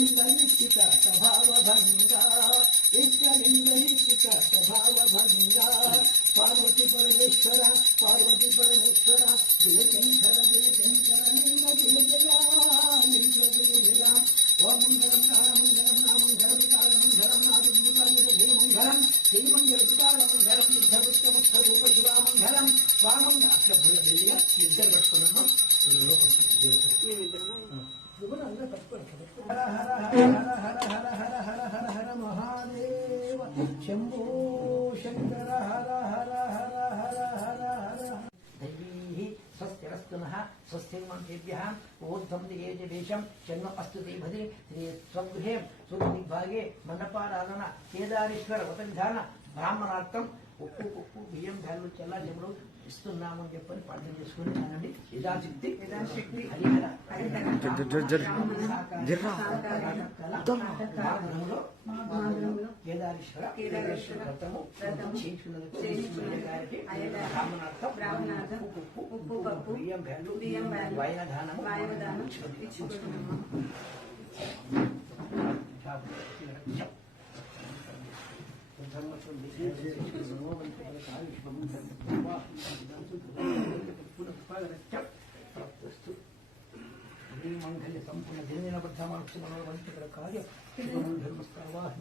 ఇష్టలింగలిఖిత స్వభావభంగా ఇష్టలింగలిఖిత స్వభావభంగా పార్వతి పరమేశ్వర జయశంకర లింగ జయ ఓం మంగళం కాళమంగళం నామంగళం కాళమంగళం నాదిమంగళం శ్రీమంగళం యుద్ధపుష్పముఖరూప శివామంగళం స్వామంగ అట్లా వెళ్ళిగా ఇద్దరు పట్టుకున్నాను హర హర హర హర హర హర హర హర హర మహాదేవ శంభో శంకర హర హర హర హర హర హర దైవీ స్వస్తిరస్తునః స్వస్తిర్మంత్రేభ్యः ఊర్ధ్వం దియేజవేషం శర్మ అస్తు దేవదే శ్రీ స్వగృహే సూర్యదిగ్భాగే మండపారాధన కేదారేశ్వర వ్రతవిధాన బ్రాహ్మణార్థం ఉప్పు బియ్యం ధాన్యాలు చల్లాజములు ఇస్తున్నామని చెప్పని ప్రార్థన చేసుకుని కానండి యథాశక్తి హరిహర కేదారేశ్వర వ్రతము చేయించుకున్నది బ్రాహ్మణార్థం ఉప్పు బియ్యం ధాన్యాలు వాయనదానము మంగళ్య సంపూర్ణ దిన బద్ధమాక్షర కార్య ధర్మస్థావాహి